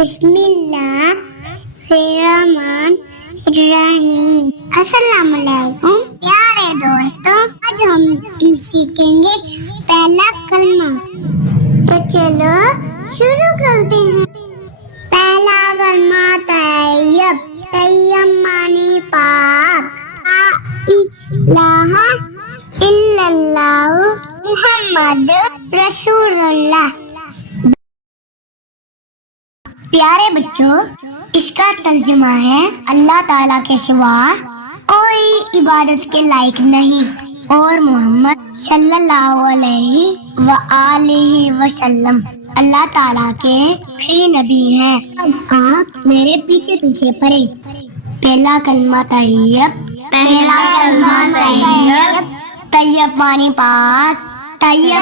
بسم اللہ الرحمن الرحیم۔ السلام علیکم پیارے دوستوں، آج ہم سیکھیں گے پہلا کلمہ۔ تو چلو شروع کرتے ہیں۔ پہلا کلمہ طیب۔ طیب معنی پاک۔ لا الہ الا اللہ محمد رسول اللہ۔ پیارے بچوں، اس کا ترجمہ ہے اللہ تعالیٰ کے سوا کوئی عبادت کے لائق نہیں اور محمد صلی اللہ علیہ وآلہ وسلم اللہ تعالیٰ کے آخری نبی ہیں۔ اب آپ میرے پیچھے پیچھے پڑھیں۔ پہلا کلمہ طیب۔ پہلا کلمہ طیب۔ طیب معنی پاک۔ طیب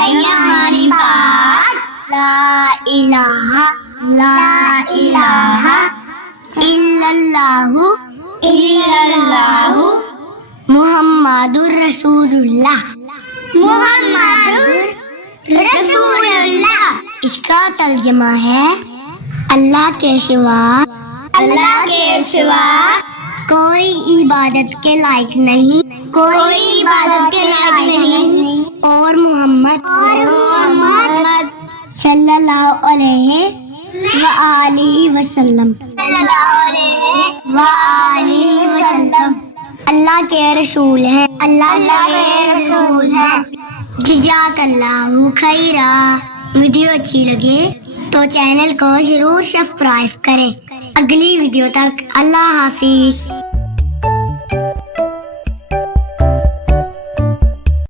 معنی پاک۔ لا الہ لا الہ الا اللہ محمد رسول اللہ۔ محمد رسول اللہ۔ اس کا ترجمہ ہے اللہ کے سوا کوئی عبادت کے لائق نہیں، اور محمد صلی اللہ علیہ وآلہ وسلم اللہ کے رسول ہیں۔ جزاک اللہ خیرا۔ ویڈیو اچھی لگے تو چینل کو ضرور سبسکرائب کریں۔ اگلی ویڈیو تک اللہ حافظ۔